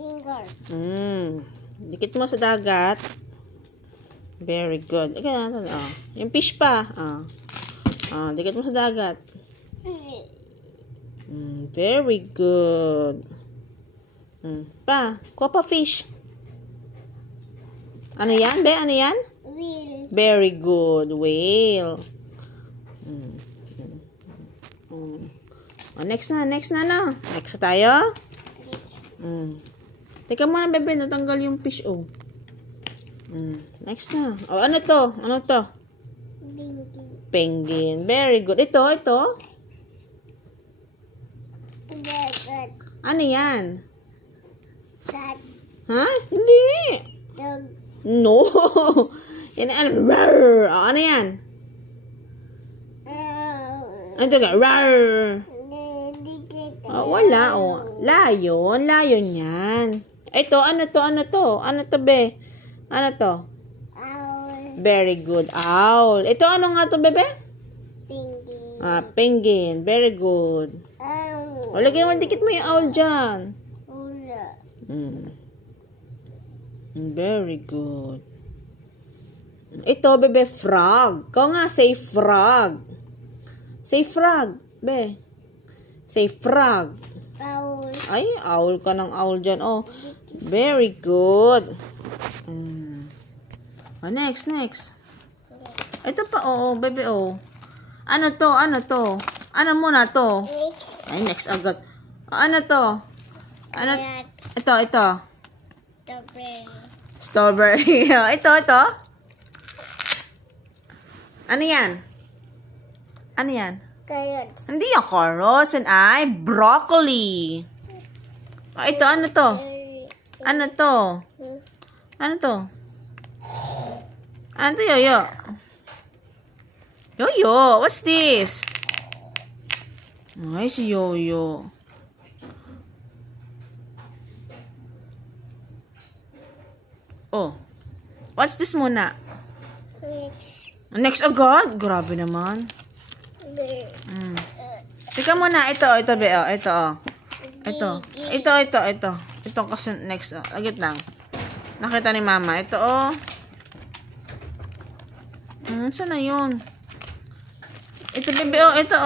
Finger. Dikit mo sa dagat. Very good. Okay, yung fish pa. Dikit mo sa dagat. Very good. Kuha pa fish. Ano yan, be? Ano yan? Whale. Very good. Whale. Next na. Next na tayo? Teka muna, bebe. Natanggal yung fish, Next na. Ano to? Penguin. Very good. Ito. Good. Ano yan? That. Ha? Hindi. Dog. No. Yan, ano yan? Ano to ka? Wala, Lion yan. Ito, ano to, be? Ano to? Owl. Very good. Owl. Ito, ano nga to, bebe? Penguin. Penguin. Very good. Owl. Lagay mo, dikit mo yung owl dyan. Ula. Very good. Ito, bebe, frog. Kau nga, say frog. Say frog, be. Say frog. Owl. Ay, owl ka ng owl dyan. Very good. Next. Ito pa, bebe, Ano to? Ano muna to? Next. Ay, next agad. Ano to? Ano? Ito. Strawberry. Ito. Ano yan? Carrots. Hindi yung carrots and broccoli. Ito, ano to? Ano to, Yoyo? Yoyo, what's this? Ay, si Yoyo. What's this muna? Next agad? Grabe naman. Teka muna, ito, be, Ito kasi next, agad lang. Nakita ni mama. Ito, saan na yun? Ito, bebe, ito,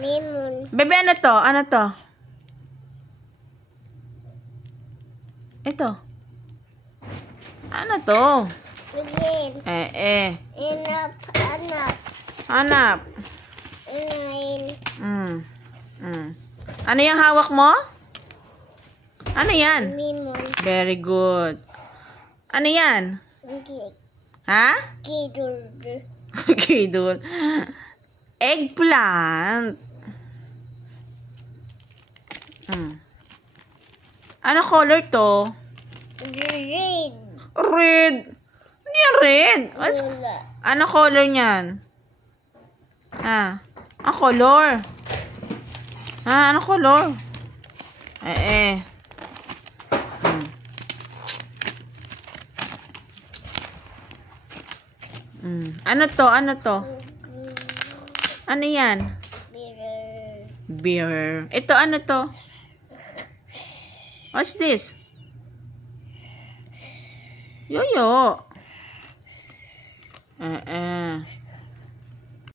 Lemon. Bebe, ano to? Ito. Ano to? Begin. Hanap. Nine. Ano yung hawak mo? Ano yan? Lemon. Very good. Ano yan? Ha? Kidul. Eggplant. Ano color to? Red. Red. Hindi red. Ano color niyan? Ang color. Ano color? Ano to? Ano yan? Beer. Ito, ano to? What's this? Yoyo.